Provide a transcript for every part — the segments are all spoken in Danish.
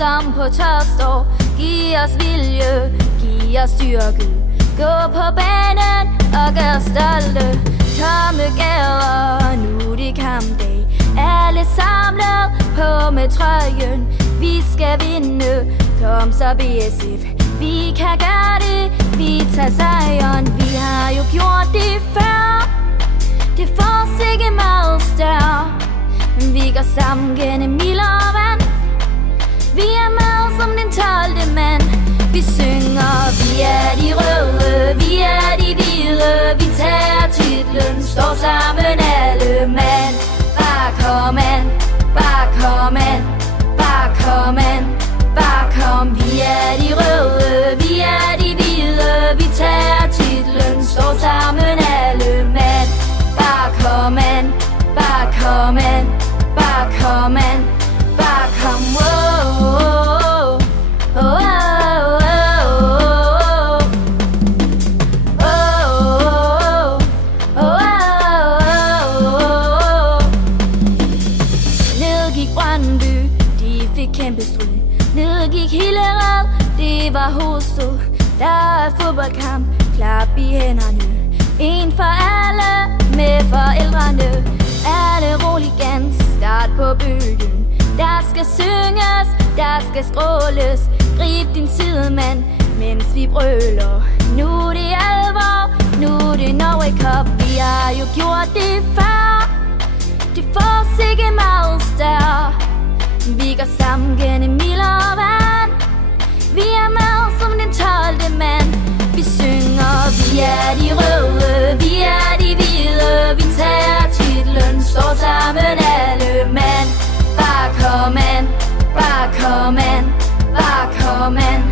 som på top står. Giv os vilje, giv os styrke. Gå på banen og gør stolte. Tomme gader, nu det kampdag. Alle samlet på med trøjen. Vi skal vinde, kom så BSF. Vi kan gøre det, vi tager sejren. Vi har jo gjort det før. Det får os ikke meget større. Vi går sammen gennem ild og vand. Vi er med som den 12. mand. Vi synger, vi er de røde, vi er de hvide. Vi tager titlen, står sammen alle mand. Bare kom an, bare kom an, bare kom an, bare kom. Vi er de røde, vi er de hvide. Vi tager titlen, står sammen alle mand. Bare kom an, bare kom an, bare kom an, bare kom. Ned gik Brøndby, de fik kæmpe stryg. Ned gik Hillerød, det var hovedstød. Der er fodboldkamp, klap i hænderne. En for alle, med forældrene. Alle roligans, start på bølgen. Der skal synges, der skal skråles. Grib din sidemand, mens vi brøler. Nu er det alvor, nu er det Norway Cup. Vi har jo gjort det før. Det får os ikke meget større. Vi går sammen gennem ild og vand. Vi er med som den 12. mand. Vi synger, vi er de røde, vi er de hvide. Vi tager titlen, står sammen alle mand. Bare kom an, bare kom an, bare kom an,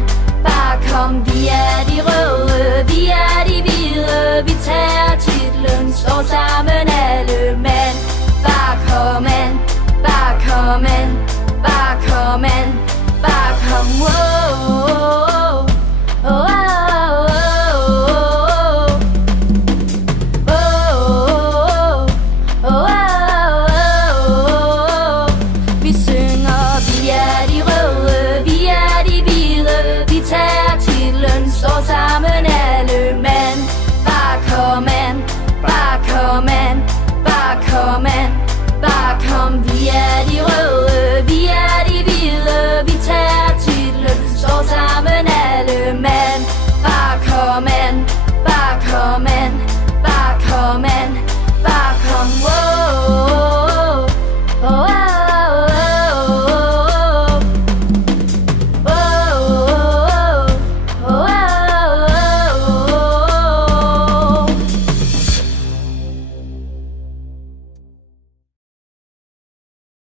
bare kom. Vi er de røde, vi er de hvide. Vi tager titlen, står sammen alle mand. Bare kom an, bare kom an, bare kom an, bare kom. Vi synger, vi er de røde, vi er de hvide. Vi tager titlen, står sammen.